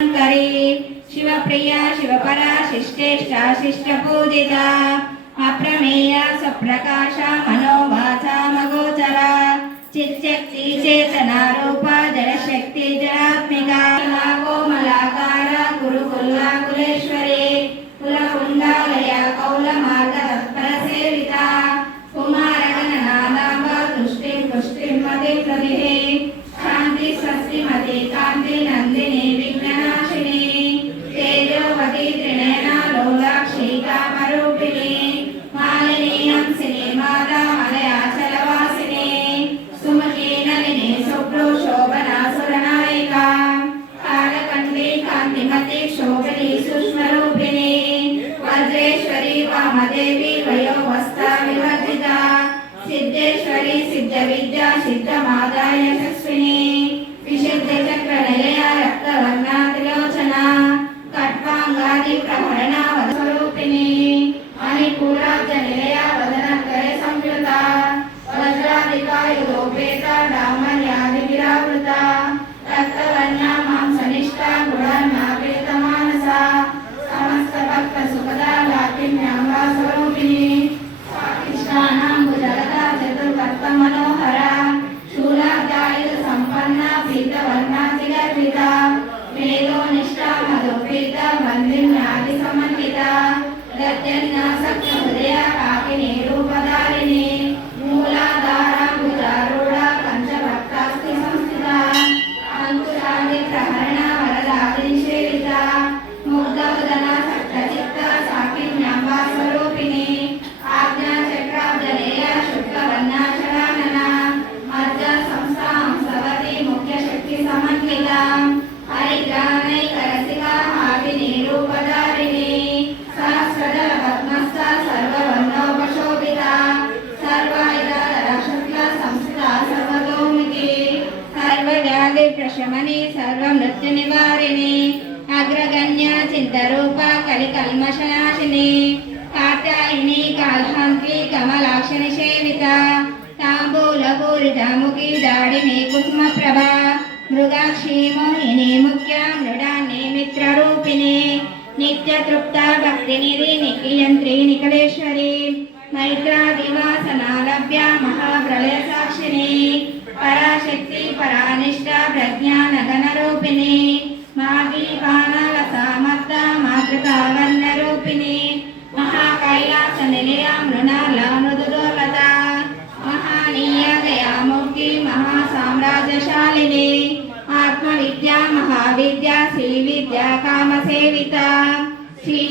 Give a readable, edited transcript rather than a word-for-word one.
शिवप्रिया शिवपरा शिष्टेष्टा शिष्टपूजिता अप्रमेया स्वप्रकाशा मनोवाचा मगोचरा चित्शक्ति चेतना रूपा जडशक्ति जडात्मिका कोमलाकारा गुरुकुला कुलेश्वरी कुलकुण्डालया कौलमार्ग तत्परसेविता कुमारगणनादाम्बा तुष्टिं पुष्टिं मतिं प्रतिः शान्ति स्वस्तिमती कान्ति नन्दिनी विघ्ननाशिनी तेजोवती त्रिनयना लोलाक्षी कामरूपिणी मालिनी हंसिनी माता मलयाचलवासिनी सुमुखी नलिनी शुभ्रो शोभना सुरनायिका कालकण्डी कान्तिमती शोभिनी सूक्ष्मरूपिणी वज्रेश्वरी वामदेवी वयोवस्था विवर्जिता सिद्धेश्वरी सिद्धविद्या सिद्धमाता यशस्विनी विशुद्धचक्रनिलया रक्तवर्णा त्रिलोचना खट्वाङ्गादि प्रहरणा वदस्वरूपिणी मणिपूराब्जनिलया वदनकरे संयुता वज्रादिकायुधोपेता डामर्यादिविरावृता रक्तवर्णा मांसनिष्ठा गुणान्नापेतमानसा समस्तभक्तसुखदा लाकिन्याम्बा स्वरूपिणी कृष्णानाम्बुजगदा चतुर्वर्गमनोहरा शूलाब्दायुध सम्पन्ना पीतवर्णातिगर्भिता मेधोनिष्ठा मधुपीता वन्दिन्यादिसमन्विता गद्यन्ना सक्तहृदया काकिनी रूपधारिणी मूलाधाराम्बुजारूढा पञ्चभक्तास्ति संस्थिता अङ्कुशादिप्रहरणा वरदादिनिषेविता मुग्धवदना सक्तचित्ता साकिन्याम्बा स्वरूपिणी आज्ञाचक्राब्जनेया शुक्लवर्णाचलानना मज्जा संस्था हंसवती मुख्यशक्तिसमन्विता हरिग्रानैकरसिका हाविनी रूपधारिणी सहस्रदल पद्मस्था सर्ववर्णोपशोभिता सर्वायुधाधरा संस्थिता सर्वतोमुखी सर्वव्याधिप्रशमनी सर्वमृत्युनिवारिणी अग्रगण्या चिन्तरूपा कलिकल्मषनाशिनी कात्यायिनी कालहन्त्री कमलाक्षनि सेविता ताम्बूलपूरितमुखी दाडिनी कुसुमप्रभा मृगाक्षी मोहिनी मुख्या मृडान्नी मित्ररूपिणी नित्यतृप्ता भक्तिनिधि निखिलयन्त्री निखिलेश्वरी मैत्रादिवासना लभ्या महाप्रलयसाक्षिणी पराशक्ति परानिष्ठा प्रज्ञानगणरूपिणी मागीपानालसामर्था मातृकावर्णरूपिणी महाकैलासनिलया मृणाला मृदुदोलता महानीय दयामूर्ति महासाम्राज्यशालिनी आत्मविद्या महाविद्या श्रीविद्या कामसेविता श्री